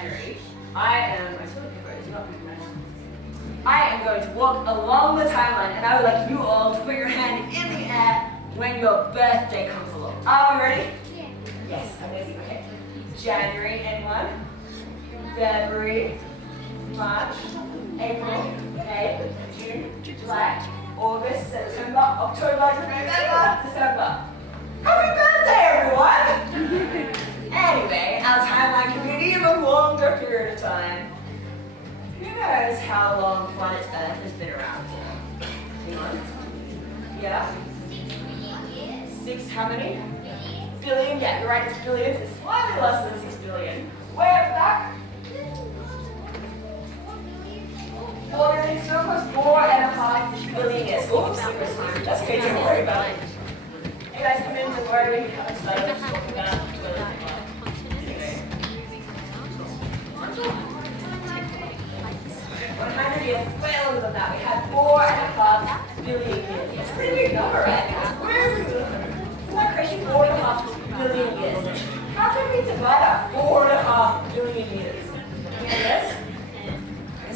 January, I am going to walk along the timeline, and I would like you all to put your hand in the air when your birthday comes along. Are we ready? Yeah. Yes, amazing. Okay. January, anyone? February, March, April, May, June, July, August, September, October, November, December. Happy birthday, everyone! Anyway, our timeline can be an even longer period of time. Who knows how long planet Earth has been around for? Anyone? Yeah? How many? Billion? Yeah, you're right, it's billions. It's slightly less than 6 billion. Way up the back? 4 billion, so almost 4.5 billion years. Oops, this time. That's okay, don't worry about it. You guys come in, don't worry. We haven't started talking about anyway. 100 years, way older than that. We had 4.5 billion years. It's a pretty big number, right? Isn't that crazy? 4.5 billion years. How can we divide up 4.5 billion years? Yes?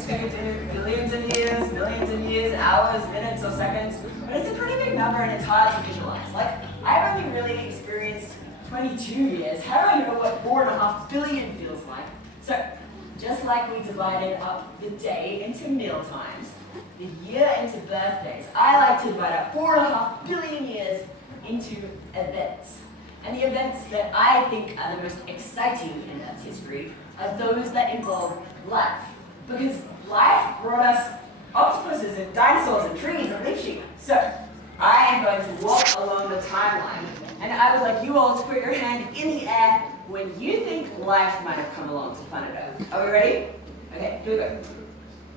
We could do billions of years, millions of years, hours, minutes, or seconds. But it's a pretty big number and it's hard to visualize. Like, I've only really experienced 22 years. How do I know what 4.5 billion feels like? So, just like we divided up the day into meal times, the year into birthdays, I like to divide up 4.5 billion years into events. And the events that I think are the most exciting in Earth's history are those that involve life. Because life brought us octopuses and dinosaurs and trees and leaf sheep. So, I am going to walk along the timeline, and I would like you all to put your hand in the air when you think life might have come along to planet Earth. Are we ready? Okay, here we go.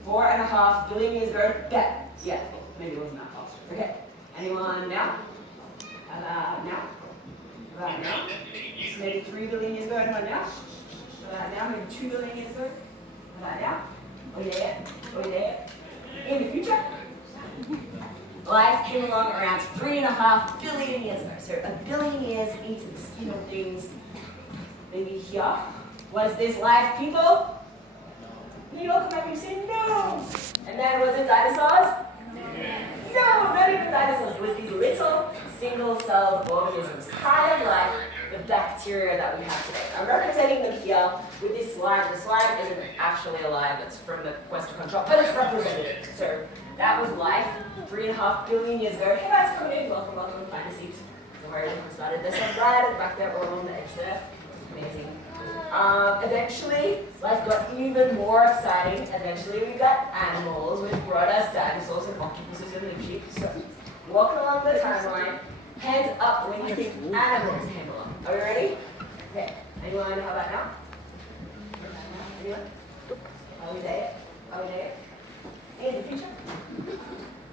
4.5 billion years ago. Yeah, maybe it wasn't that fast. Okay, anyone now? Now? About now? So maybe 3 billion years ago. Anyone now? About now? Maybe 2 billion years ago. About now? Oh yeah. In the future, life came along around 3.5 billion years ago. So 1 billion years into the scheme of things. Maybe here. Was this life, people? And you all come back and say no. And then was it dinosaurs? No, not even dinosaurs. It was these little single-celled organisms, kind of like the bacteria that we have today. I'm representing them here with this slide. The slide isn't actually alive, it's from the Western Control, but it's representative. So that was life 3.5 billion years ago. Hey guys, come in, welcome, find a seat. Don't worry, we haven't started this one right at the back there, or along the edge there. Amazing. Eventually, life got even more exciting. Eventually, we got animals, which brought us dinosaurs and octopuses and leaf sheep. So, walking along the timeline, hands up when you think animals came along. Are we ready? Okay. Anyone? How about now? Anyone? Are we there? In the future?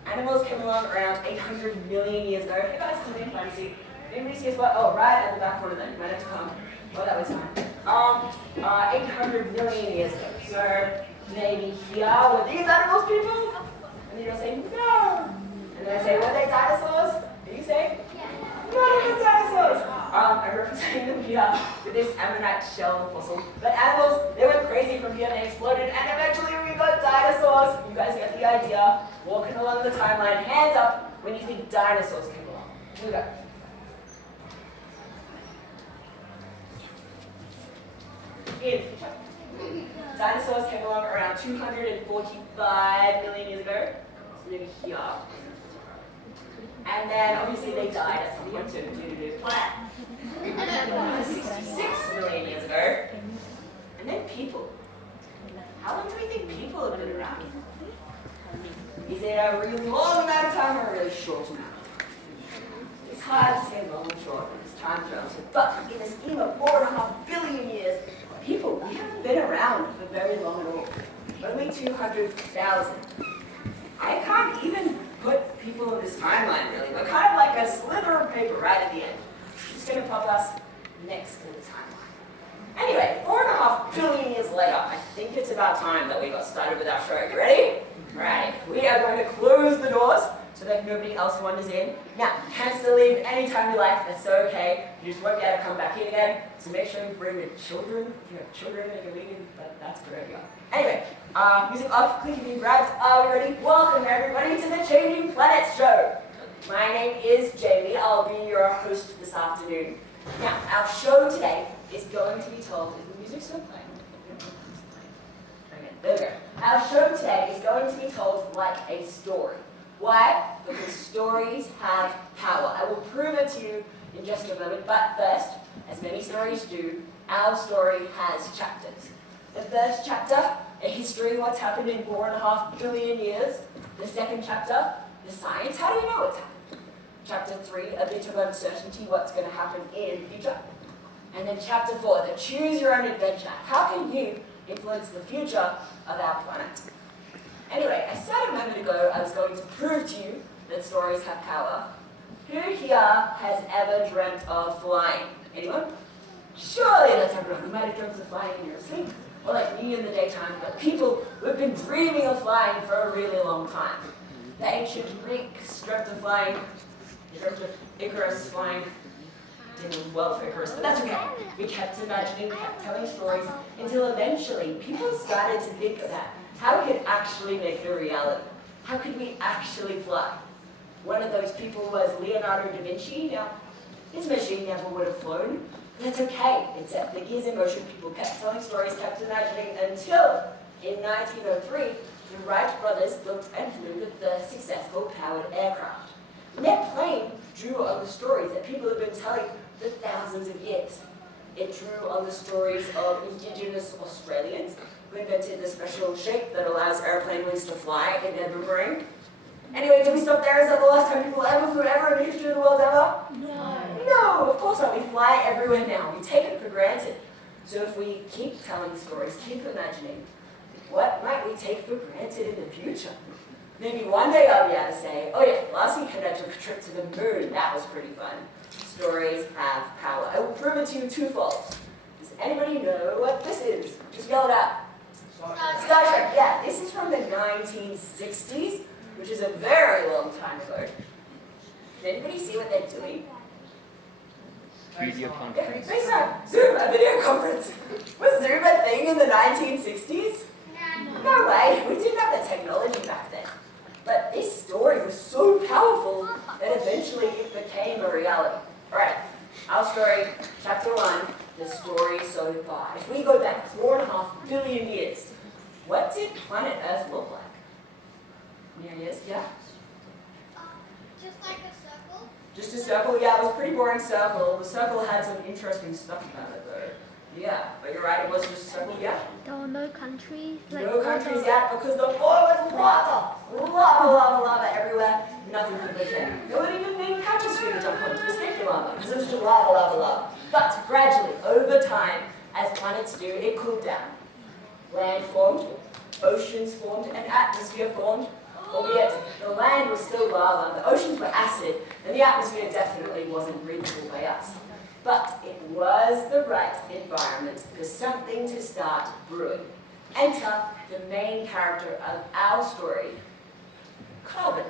Animals came along around 800 million years ago. Hey guys, come in, find a seat. Anybody see us? Oh, right at the back corner then. You might have to come. Oh, that was fine. 800 million years ago. So maybe here were these animals, people? And then you'll say no. And then I say, were they dinosaurs? Did you say? Not even dinosaurs. I'm representing them here with this ammonite shell fossil. But animals, they went crazy from here, they exploded, and eventually we got dinosaurs. You guys get the idea. Walking along the timeline, hands up when you think dinosaurs came along. Here we go. Dinosaurs came along around 245 million years ago. So maybe here. And then obviously they died at some point too. 66 million years ago. And then people. How long do we think people have been around? Is it a really long amount of time or a really short amount? It's hard to say long and short because time's relative. But in the scheme of 4.5 billion years, people, we haven't been around for very long at all. Only 200,000. I can't even put people in this timeline, really. We're kind of like a sliver of paper right at the end. It's going to pop us next to the timeline. Anyway, 4.5 billion years later, I think it's about time that we got started with our show. You ready? Right. We are going to close the doors so that nobody else wanders in. Now, you can still leave anytime you like, that's okay. You just won't be able to come back in again, so make sure you bring your children. If you have children, they can leave in, but that's a good idea. Anyway, music off, click being grabbed. Are we ready? Welcome everybody to the Changing Planets Show. My name is Jamie. I'll be your host this afternoon. Now, our show today is going to be told, is the music still playing? Okay, there we go. Our show today is going to be told like a story. Why? Because stories have power. I will prove it to you in just a moment, but first, as many stories do, our story has chapters. The first chapter, a history of what's happened in 4.5 billion years. The second chapter, the science, how do we know what's happened? Chapter 3, a bit of uncertainty, what's going to happen in the future. And then chapter 4, the choose your own adventure. How can you influence the future of our planet? Anyway, I said a moment ago I was going to prove to you that stories have power. Who here has ever dreamt of flying? Anyone? Surely that's everyone. You might have dreamt of flying in your sleep, or like me in the daytime, but people who have been dreaming of flying for a really long time. The ancient Greeks dreamt of flying. They dreamt of Icarus flying. Didn't well for Icarus, but that's okay. We kept imagining, kept telling stories, until eventually people started to think about how we could actually make it a reality. How could we actually fly? One of those people was Leonardo da Vinci. Now, his machine never would have flown. That's okay. It set the gears in motion. People kept telling stories, kept imagining, until in 1903, the Wright brothers built and flew the first successful powered aircraft. And their plane drew on the stories that people have been telling for thousands of years. It drew on the stories of indigenous Australians who invented the special shape that allows airplane wings to fly in their boomerang. Anyway, did we stop there? Is that the last time people ever flew ever in the history of the world ever? No. No, of course not. We fly everywhere now. We take it for granted. So if we keep telling stories, keep imagining, what might we take for granted in the future? Maybe one day I'll be able to say, oh yeah, last weekend I took a trip to the moon. That was pretty fun. Stories have power. I will prove it to you twofold. Does anybody know what this is? Just yell it out. Star Trek. Yeah, this is from the 1960s, which is a very long time ago. Does anybody see what they're doing? Video conference. Zoom, a video conference. Was Zoom a thing in the 1960s? No way. We didn't have the technology back then. But this story was so powerful that eventually it became a reality. Alright, our story, chapter 1, the story so far. If we go back 4.5 billion years, what did planet Earth look like? Yes, yeah? Just like a circle? Just a circle, yeah, it was a pretty boring circle. The circle had some interesting stuff about it though. Yeah, but you're right, it was just a circle, yeah? There were no countries? No countries yet, because the floor was lava! Lava, lava, lava everywhere. Nothing could live there. There weren't even any countries for you to jump on to escape the lava, because it was just lava, lava, lava. But gradually, over time, as planets do, it cooled down. Land formed, oceans formed, an atmosphere formed, albeit the land was still lava, the oceans were acid, and the atmosphere definitely wasn't breathable by us. But it was the right environment for something to start brewing. Enter the main character of our story, carbon.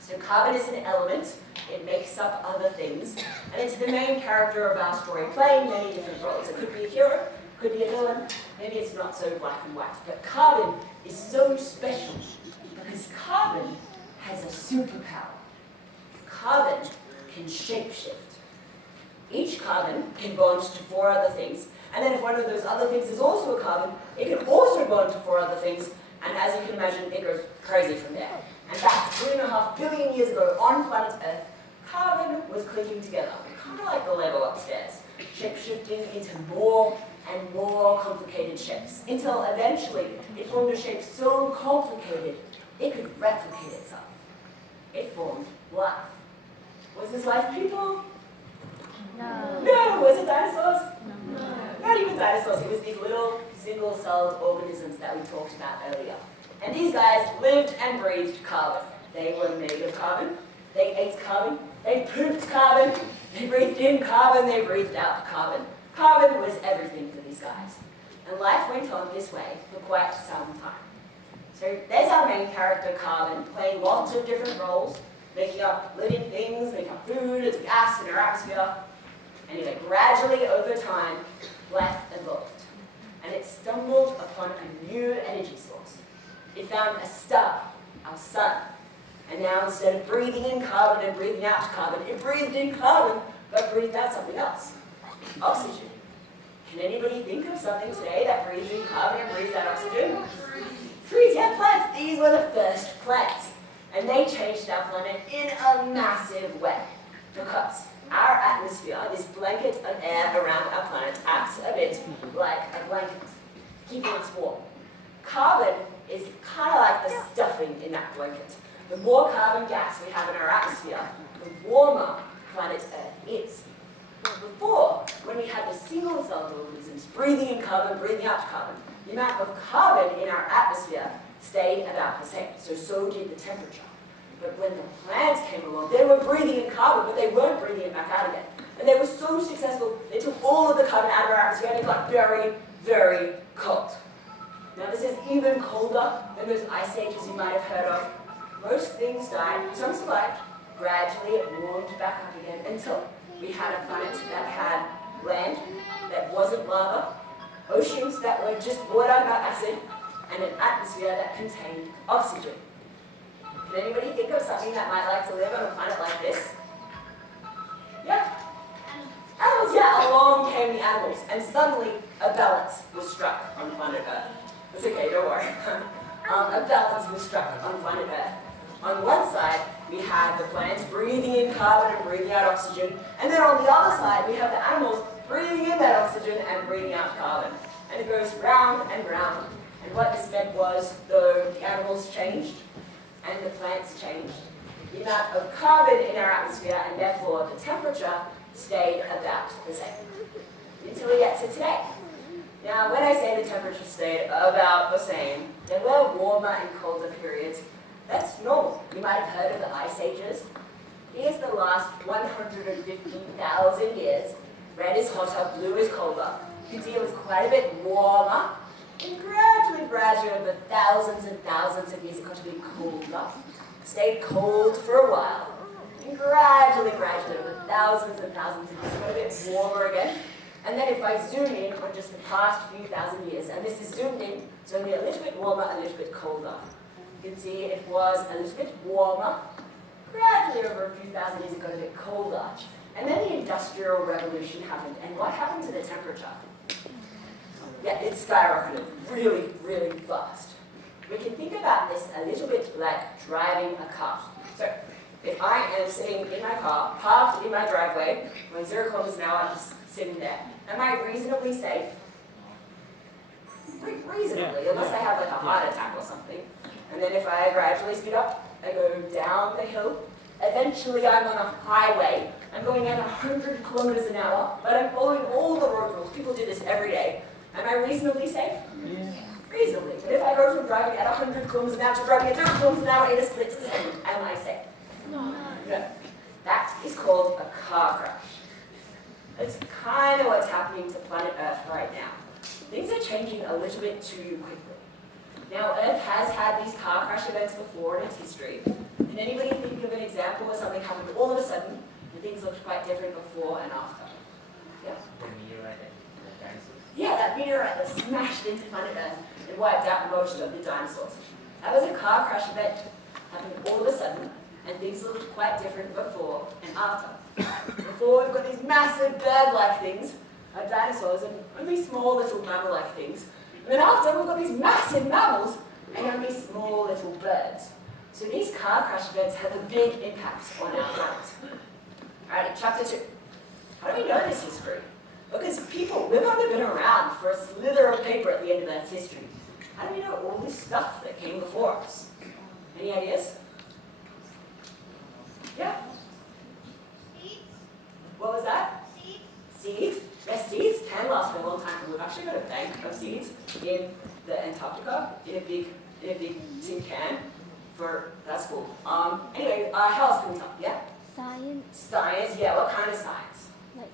So carbon is an element, it makes up other things, and it's the main character of our story, playing many different roles. It could be a hero, could be a villain, maybe it's not so black and white, but carbon is so special because carbon has a superpower. Carbon can shapeshift. Each carbon can bond to 4 other things, and then if one of those other things is also a carbon, it can also bond to 4 other things, and as you can imagine, it goes crazy from there. And back 3.5 billion years ago on planet Earth, carbon was clicking together, kind of like the Lego upstairs, shape-shifting into more and more complicated shapes, until eventually it formed a shape so complicated it could replicate itself. It formed life. Was this life people? No. No. Was it dinosaurs? No. Not even dinosaurs. It was these little single-celled organisms that we talked about earlier. And these guys lived and breathed carbon. They were made of carbon. They ate carbon. They pooped carbon. They breathed in carbon. They breathed out carbon. Carbon was everything for these guys. And life went on this way for quite some time. So there's our main character, carbon, playing lots of different roles, making up living things, making up food as gas in our atmosphere. Anyway, gradually over time, life evolved. And it stumbled upon a new energy source. It found a star, our sun. And now instead of breathing in carbon and breathing out carbon, it breathed in carbon, but breathed out something else, oxygen. Can anybody think of something today that breathes in carbon and breathes out oxygen? Trees, yeah, plants. These were the first plants. And they changed our planet in a massive way. Because our atmosphere, this blanket of air around our planet, acts a bit like a blanket, keeping us warm. Carbon is kind of like the stuffing in that blanket. The more carbon gas we have in our atmosphere, the warmer planet Earth is. Before, when we had the single-celled organisms breathing in carbon, breathing out carbon, the amount of carbon in our atmosphere stayed about the same, so did the temperature. But when the plants came along, they were breathing in carbon, but they weren't breathing it back out again. And they were so successful, they took all of the carbon out of our atmosphere and it got very, very cold. Now this is even colder than those ice ages you might have heard of. Most things died, some survived. Gradually it warmed back up again until we had a planet that had land that wasn't lava, oceans that were just water, not acid, and an atmosphere that contained oxygen. Can anybody think of something that might like to live on a planet like this? Yeah? Animals, yeah, along came the animals, and suddenly a balance was struck on planet Earth. It's okay, don't worry. A balance was struck on planet Earth. On one side, we had the plants breathing in carbon and breathing out oxygen, and then on the other side, we have the animals breathing in that oxygen and breathing out carbon. And it goes round and round. And what this meant was, though the animals changed and the plants changed, the amount of carbon in our atmosphere and therefore the temperature stayed about the same. Until we get to today. Now, when I say the temperature stayed about the same, there were warmer and colder periods. That's normal. You might have heard of the ice ages. Here's the last 150,000 years. Red is hotter, blue is colder. You can see it was quite a bit warmer. And gradually, over thousands and thousands of years, it got to be colder. Stayed cold for a while. And gradually, over thousands and thousands of years, it got a bit warmer again. And then if I zoom in on just the past few thousand years, and this is zoomed in, so only a little bit warmer, a little bit colder. You can see it was a little bit warmer. Gradually, over a few thousand years, it got a bit colder. And then the Industrial Revolution happened. And what happened to the temperature? Yeah, it skyrocketed really, really fast. We can think about this a little bit like driving a car. So, if I am sitting in my car, parked in my driveway, when 0 kilometers an hour, I'm just sitting there, am I reasonably safe? Reasonably, unless I have like a heart attack or something. And then if I gradually speed up, I go down the hill. Eventually I'm on a highway. I'm going at 100 kilometers an hour, but I'm following all the road rules. People do this every day. Am I reasonably safe? Yeah. Reasonably. But if I go from driving at 100 kilometers an hour to driving at 0 kilometers an hour in a split second, am I safe? No. That is called a car crash. It's kind of what's happening to planet Earth right now. Things are changing a little bit too quickly. Now, Earth has had these car crash events before in its history. Can anybody think of an example where something happened all of a sudden and things looked quite different before and after? Yeah? The meteorite and the dinosaurs. Yeah, that meteorite that smashed into planet Earth and wiped out most of the dinosaurs. That was a car crash event. Happened all of a sudden, and things looked quite different before and after. Before, we've got these massive bird-like things, like dinosaurs, and only small little mammal-like things. And then after, we've got these massive mammals and only small little birds. So these car crash events have a big impact on our planet. Alright, chapter 2. How do we know this history? Because people, we've only been around for a slither of paper at the end of Earth's history. How do we know all this stuff that came before us? Any ideas? Yeah? Seeds. What was that? Seeds. Seeds? Yes, seeds can last for a long time. We've actually got a bank of seeds in the Antarctica in a big tin can. That's cool. Anyway, how else can we talk? Yeah? Science. Science, yeah. What kind of science? Like.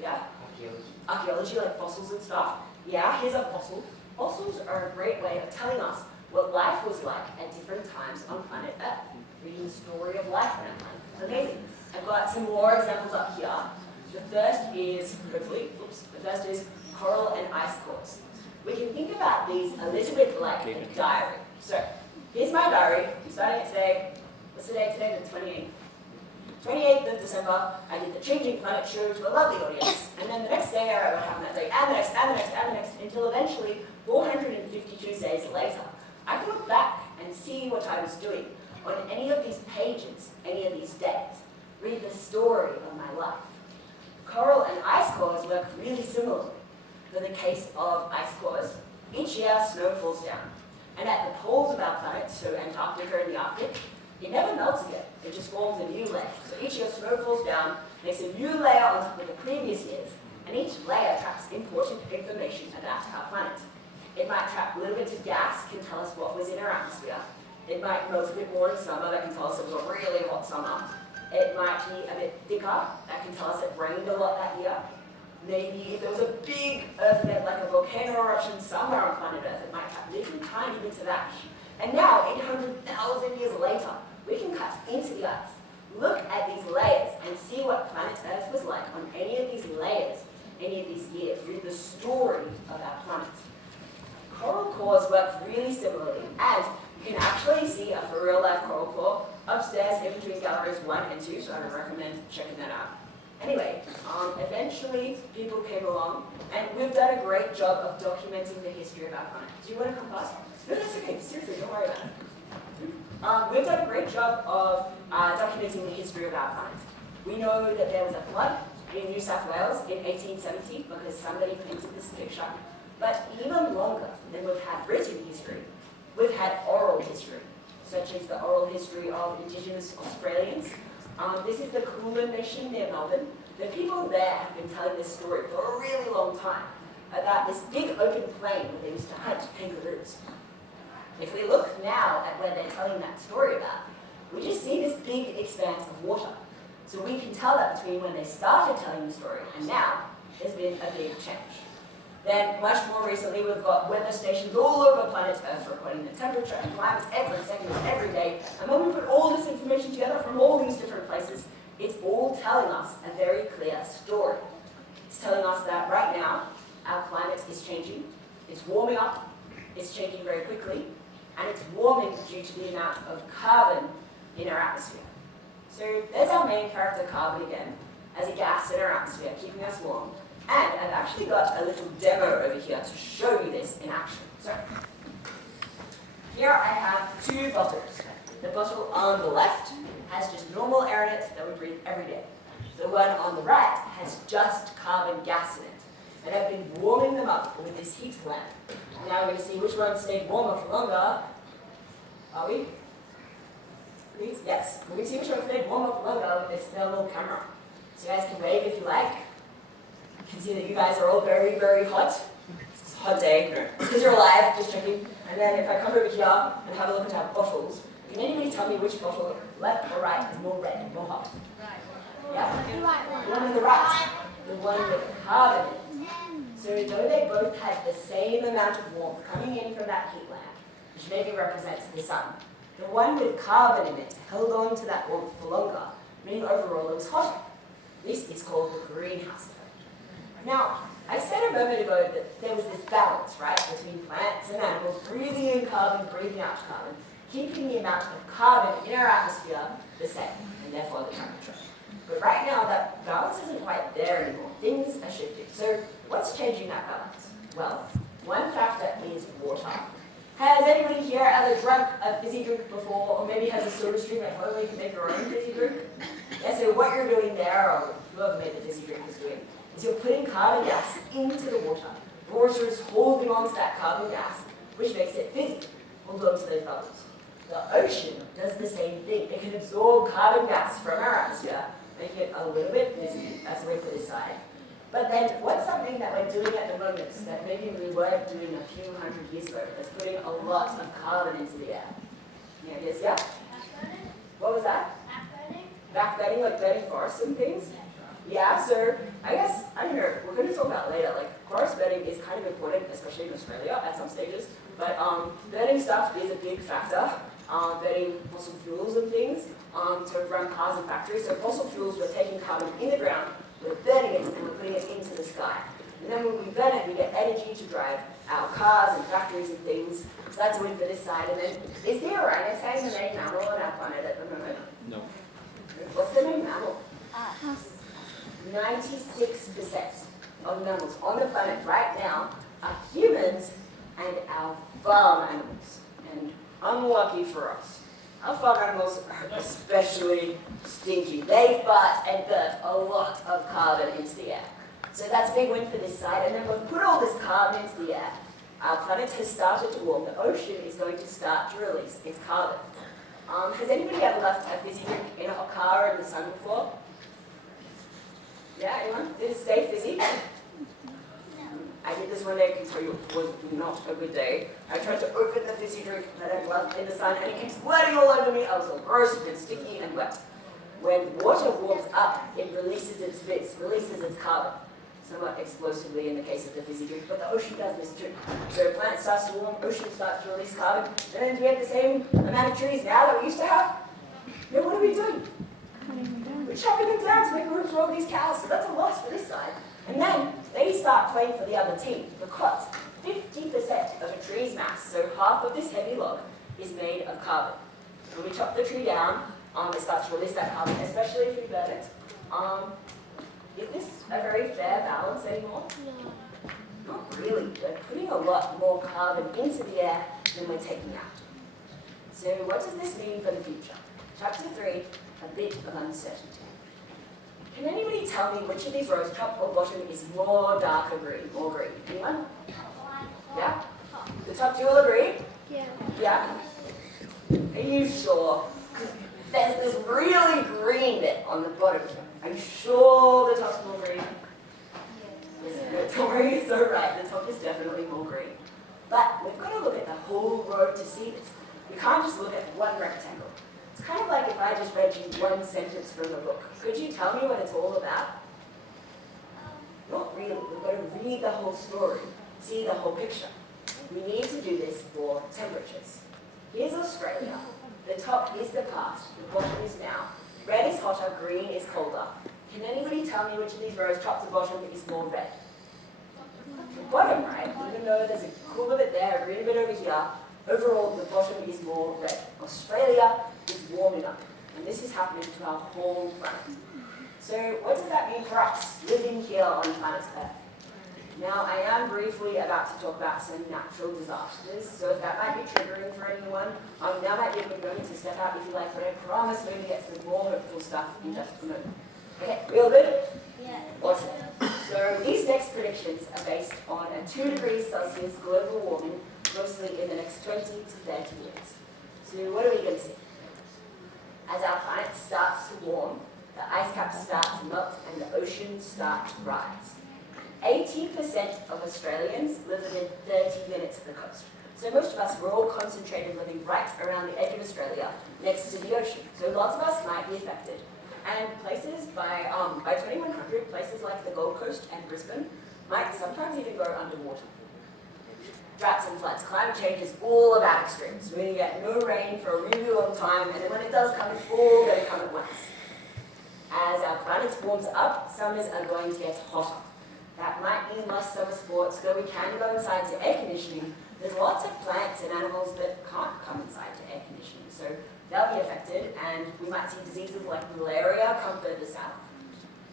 Yeah? Archaeology. Archaeology, like fossils and stuff. Yeah, here's a fossil. Fossils are a great way of telling us what life was like at different times on planet Earth. Reading the story of life on our planet. Amazing. I've got some more examples up here. The first is, coral and ice cores. We can think about these a little bit like a diary. So, here's my diary. I'm starting it today. What's the date today? The 28th. 28th of December, I did the Changing Planet show to a lovely audience. And then the next day I wrote what happened that day, and the next, and the next, and the next, until eventually, 452 days later, I can look back and see what I was doing on any of these pages, any of these days. Read the story of my life. Coral and ice cores work really similarly. For the case of ice cores, each year snow falls down. And at the poles of our planet, so Antarctica and the Arctic, it never melts again. It just forms a new layer. So each year snow falls down, makes a new layer on top of the previous years, and each layer traps important information about our planet. It might trap little bits of gas, can tell us what was in our atmosphere. It might melt a bit more in summer, that can tell us it was a really hot summer. It might be a bit thicker, that can tell us it rained a lot that year. Maybe if there was a big earth event like a volcano eruption somewhere on planet Earth, it might trap little tiny bits of ash. And now, 800,000 years later, we can cut into the ice, look at these layers, and see what planet Earth was like on any of these layers, any of these years. Read the story of our planet. Coral cores work really similarly, and you can actually see a for real life coral core upstairs in between galleries 1 and 2, so I would recommend checking that out. Anyway, eventually people came along, and we've done a great job of documenting the history of our planet. Do you want to come past? No, that's okay. Seriously, don't worry about it. We've done a great job of documenting the history of our planet. We know that there was a flood in New South Wales in 1870 because somebody painted this picture. But even longer than we've had written history, we've had oral history, such as the oral history of Indigenous Australians. This is the Kulin Nation near Melbourne. The people there have been telling this story for a really long time about this big open plain where they used to hunt kangaroos. If we look now at where they're telling that story about, we just see this big expanse of water. So we can tell that between when they started telling the story and now, there's been a big change. Then, much more recently, we've got weather stations all over planet Earth recording the temperature and climate every second of every day. And when we put all this information together from all these different places, it's all telling us a very clear story. It's telling us that right now, our climate is changing, it's warming up, it's changing very quickly, and it's warming due to the amount of carbon in our atmosphere. So there's our main character, carbon again, as a gas in our atmosphere, keeping us warm. And I've actually got a little demo over here to show you this in action. So, here I have 2 bottles. The bottle on the left has just normal air in it that we breathe every day. The one on the right has just carbon gas in it. And I've been warming them up with this heat lamp. Now we're going to see which one stayed warmer for longer. Are we? Please? Yes. We're going to see which one stayed warmer for longer with this little camera. So you guys can wave if you like. You can see that you guys are all very, very hot. It's a hot day. No. It's because you're alive, just checking. And then if I come over here and have a look at our bottles, can anybody tell me which bottle, left or right, is more red and more hot? Yeah? The one on the right. The one with carbon in it. So though they both had the same amount of warmth coming in from that heat lamp, which maybe represents the sun, the one with carbon in it held on to that warmth for longer, meaning overall it was hotter. This is called the greenhouse effect. Now, I said a moment ago that there was this balance, right, between plants and animals breathing in carbon, breathing out carbon, keeping the amount of carbon in our atmosphere the same, and therefore the temperature. But right now, that balance isn't quite there anymore. Things are shifting. So what's changing that balance? Well, one factor is water. Has anybody here ever drunk a fizzy drink before, or maybe has a soda stream at home where you can make your own fizzy drink? Yeah, so what you're doing there, or whoever made the fizzy drink is doing, is you're putting carbon gas into the water. The water is holding on to that carbon gas, which makes it fizzy, hold on to those bubbles. The ocean does the same thing. It can absorb carbon gas from our atmosphere, making it a little bit fizzy. That's the way for this side. But then, what's something that we're doing at the moment that maybe we weren't doing a few hundred years ago that's putting a lot of carbon into the air? Yeah, yes, yeah? What was that? Backburning, like burning forests and things? Yeah, so I guess, I don't know, we're going to talk about later, like forest burning is kind of important, especially in Australia at some stages, but burning stuff is a big factor. Burning fossil fuels and things to run cars and factories. So fossil fuels, we're taking carbon in the ground, we're burning it, and we're putting it into the sky. And then when we burn it, we get energy to drive our cars and factories and things. So that's a win for this side. And then, is the orangutan the main mammal on our planet at the moment? No. What's the main mammal? 96% of mammals on the planet right now are humans and our farm animals. And unlucky for us, our farm animals are especially stinky. They fart and burn a lot of carbon into the air. So that's a big win for this side. And then we've put all this carbon into the air. Our planet has started to warm. The ocean is going to start to release its carbon. Has anybody ever left a fizzy drink in a hot car in the sun before? Yeah, anyone? Did it stay fizzy? I did this one day, I can tell you it was not a good day. I tried to open the fizzy drink that I left in the sun and it came splurting all over me. I was all gross and sticky and wet. When water warms up, it releases its fizz, releases its carbon. Somewhat explosively in the case of the fizzy drink, but the ocean does this too. So the planet starts to warm, ocean starts to release carbon, and then do we have the same amount of trees now that we used to have? Then what are we doing? We're chopping them down to make room for all these cows, so that's a loss for this side. And then they start playing for the other team because 50% of a tree's mass, so half of this heavy log, is made of carbon. When we chop the tree down, it starts to release that carbon, especially if we burn it. Is this a very fair balance anymore? No. Not really. We're putting a lot more carbon into the air than we're taking out. So what does this mean for the future? Chapter 3, a bit of uncertainty. Can anybody tell me which of these rows, top or bottom, is more darker green, more green? Anyone? Yeah? The top two will agree? Yeah. Yeah? Are you sure? 'Cause there's this really green bit on the bottom. Are you sure the top's more green? Yes. Don't worry, you're so right. The top is definitely more green. But we've got to look at the whole row to see this. We can't just look at one rectangle. It's kind of like if I just read you one sentence from the book. Could you tell me what it's all about? Not really. We've got to read the whole story, see the whole picture. We need to do this for temperatures. Here's Australia. The top is the past, the bottom is now. Red is hotter, green is colder. Can anybody tell me which of these rows, top to bottom, is more red? The bottom, right? Even though there's a cooler bit there, a green bit over here, overall the bottom is more red. Australia is warming up, and this is happening to our whole planet. So what does that mean for us, living here on planet Earth? Now, I am briefly about to talk about some natural disasters, so if that might be triggering for anyone, now might be a good moment to step out if you like, but I promise we're going to get some more hopeful stuff in just a moment. Okay, we all good? Yeah. Awesome. So these next predictions are based on a 2 degrees Celsius global warming mostly in the next 20 to 30 years. So what are we going to see? As our planet starts to warm, the ice caps start to melt and the oceans start to rise. 80% of Australians live within 30 minutes of the coast. So most of us, we're all concentrated living right around the edge of Australia, next to the ocean. So lots of us might be affected. And places by 2100, places like the Gold Coast and Brisbane might sometimes even go underwater. Droughts and floods. Climate change is all about extremes. We're going to get no rain for a really long time, and then when it does come, it's all going to come at once. As our planet warms up, summers are going to get hotter. That might mean less summer sports, though we can go inside to air conditioning. There's lots of plants and animals that can't come inside to air conditioning, so they'll be affected, and we might see diseases like malaria come further south.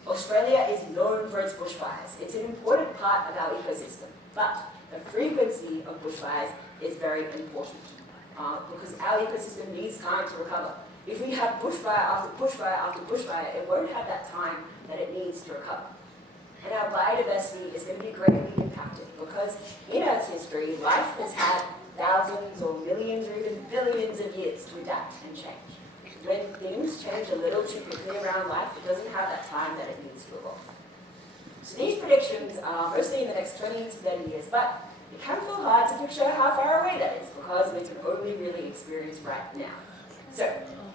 Australia is known for its bushfires. It's an important part of our ecosystem, but the frequency of bushfires is very important because our ecosystem needs time to recover. If we have bushfire after bushfire after bushfire, it won't have that time that it needs to recover. And our biodiversity is going to be greatly impacted because in Earth's history, life has had thousands or millions or even billions of years to adapt and change. When things change a little too quickly around life, it doesn't have that time that it needs to evolve. So these predictions are mostly in the next 20 to 30 years, but it can feel hard to picture how far away that is because we can only really experience right now. So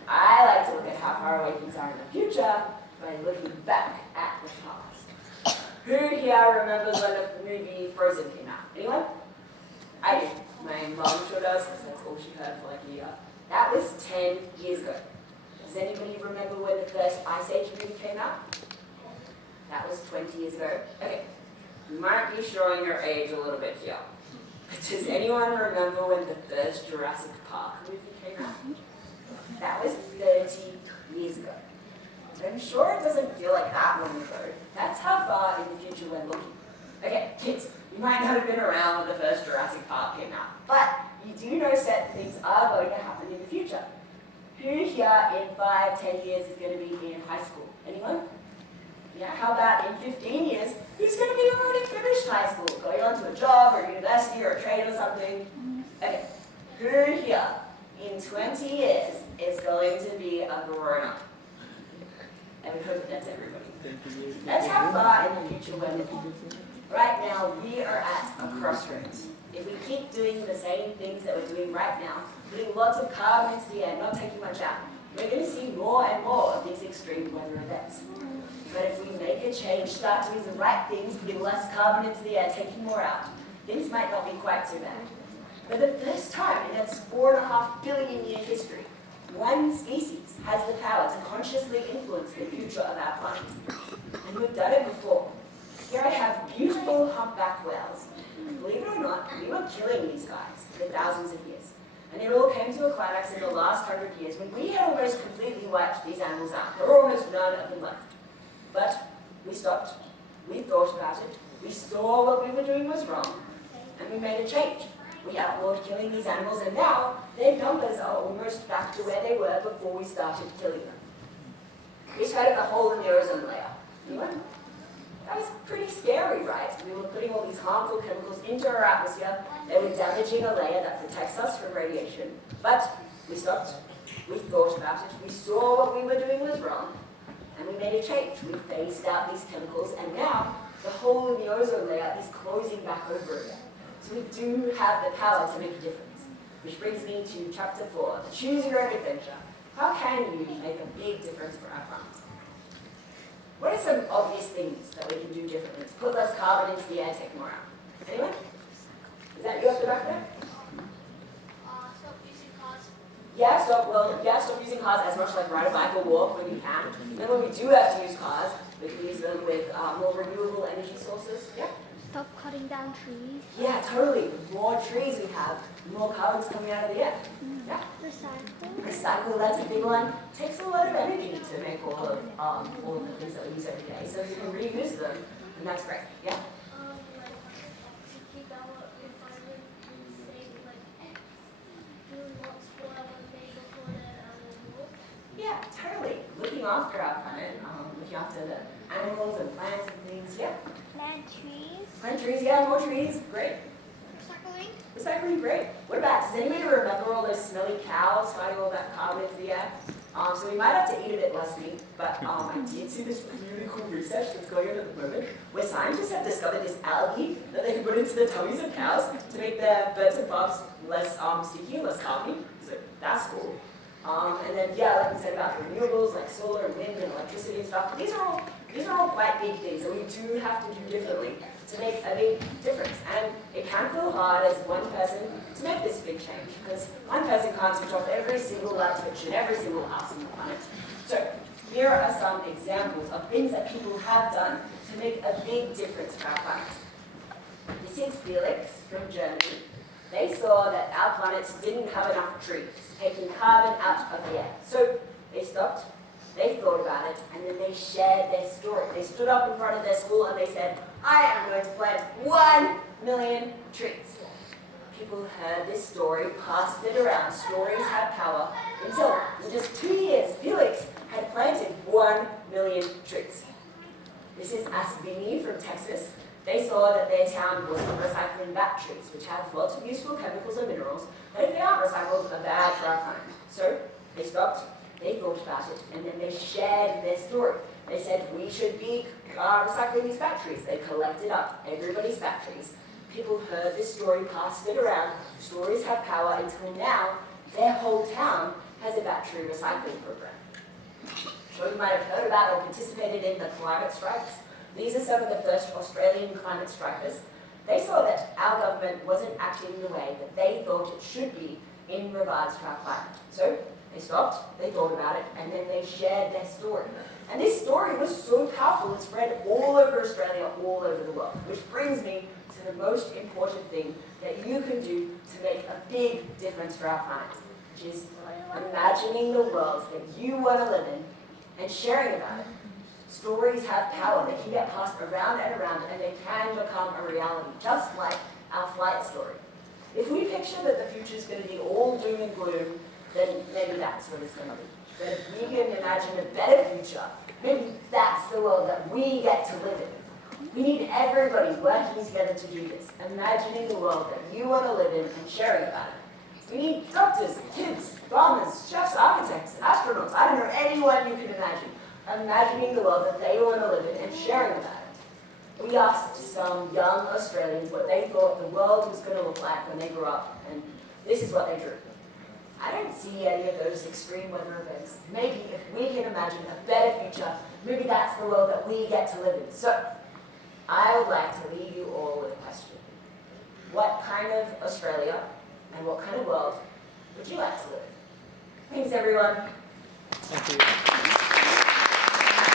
I like to look at how far away things are in the future by looking back at the past. Who here remembers when the movie Frozen came out? Anyone? I do. My mom sure does, because that's all she heard for like a year. That was 10 years ago. Does anybody remember when the first Ice Age movie came out? That was 20 years ago. Okay, you might be showing your age a little bit here. But does anyone remember when the first Jurassic Park movie came out? That was 30 years ago. I'm sure it doesn't feel like that long ago. That's how far in the future we're looking. Okay, kids, you might not have been around when the first Jurassic Park came out, but you do know certain things are going to happen in the future. Who here in 5, 10 years is going to be in high school? Anyone? Yeah, how about in 15 years, who's going to be already finished high school, going on to a job or a university or a trade or something? Okay, who here in 20 years is going to be a grown-up? And we hope that's everybody. That's how far in the future we're looking. Right now, we are at a crossroads. If we keep doing the same things that we're doing right now, putting lots of carbon into the air, not taking much out, we're going to see more and more of these extreme weather events. But if we make a change, start doing the right things, putting less carbon into the air, taking more out, things might not be quite so bad. For the first time in its 4.5 billion year history, one species has the power to consciously influence the future of our planet. And we've done it before. Here I have beautiful humpback whales. Believe it or not, we were killing these guys for thousands of years. And it all came to a climax in the last 100 years when we had almost completely wiped these animals out. There were almost none of them left. But we stopped, we thought about it, we saw what we were doing was wrong, and we made a change. We outlawed killing these animals, and now their numbers are almost back to where they were before we started killing them. We heard of the hole in the ozone layer. Anyone? That was pretty scary, right? We were putting all these harmful chemicals into our atmosphere. They were damaging a layer that protects us from radiation. But we stopped, we thought about it, we saw what we were doing was wrong, and we made a change. We phased out these chemicals, and now the hole in the ozone layer is closing back over again. So we do have the power to make a difference. Which brings me to chapter 4, choose your own adventure. How can you make a big difference for our planet? What are some obvious things that we can do differently to put less carbon into the air, take more out? Anyone? Is that you up the back there? Stop using cars. Stop using cars as much, like ride a bike or walk when you can. And then when we do have to use cars, we can use them with more renewable energy sources. Yeah? Stop cutting down trees. Yeah, totally. The more trees we have, the more carbon's coming out of the air. Yeah? Recycle, that's a big one. Takes a lot of energy to make all of the things that we use every day. So you can reuse them, and that's great. Yeah? To keep our environment safe, doing what's for our before the war. Yeah, totally. Looking after our planet, looking after the animals and plants and things. Yeah. Plant trees. Plant trees, yeah, more trees. Great. Recycling. Recycling, great. What about, does anybody remember all those smelly cows fighting all that carbon into the air? So we might have to eat a bit less meat, but I did see this really cool research that's going on at the moment where scientists have discovered this algae that they can put into the tummies of cows to make their birds and bobs less sticky, less carbon. So that's cool. And then, yeah, like we said about renewables, like solar and wind and electricity and stuff, these are all quite big things that we do have to do differently to make a big difference. And it can feel hard as one person to make this big change, because one person can't switch off every single light switch in every single house on the planet. So here are some examples of things that people have done to make a big difference to our planet. This is Felix from Germany. They saw that our planet didn't have enough trees, taking carbon out of the air. So they stopped, they thought about it, and then they shared their story. They stood up in front of their school and they said, I am going to plant 1 million trees. People heard this story, passed it around. Stories have power. Until in just 2 years, Felix had planted 1 million trees. This is Asvini from Texas. They saw that their town was recycling batteries, which have lots of useful chemicals and minerals, but if they aren't recycled, are bad for our planet. So they stopped, they thought about it, and then they shared their story. They said, we should be recycling these batteries. They collected up everybody's batteries. People heard this story, passed it around. Stories have power until now, their whole town has a battery recycling program. Sure, you might have heard about or participated in the climate strikes. These are some of the first Australian climate strikers. They saw that our government wasn't acting in the way that they thought it should be in regards to our climate. So they stopped, they thought about it, and then they shared their story. And this story was so powerful, it spread all over Australia, all over the world. Which brings me to the most important thing that you can do to make a big difference for our planet, which is imagining the world that you want to live in and sharing about it. Stories have power. They can get passed around and around, and they can become a reality, just like our flight story. If we picture that the future is going to be all doom and gloom, then maybe that's what it's going to be. But if we can imagine a better future, maybe that's the world that we get to live in. We need everybody working together to do this, imagining the world that you want to live in and sharing about it. We need doctors, kids, farmers, chefs, architects, astronauts, I don't know, anyone you can imagine, imagining the world that they want to live in and sharing about it. We asked some young Australians what they thought the world was going to look like when they grew up, and this is what they drew. I don't see any of those extreme weather events. Maybe if we can imagine a better future, maybe that's the world that we get to live in. So, I would like to leave you all with a question. What kind of Australia and what kind of world would you like to live in? Thanks, everyone. Thank you.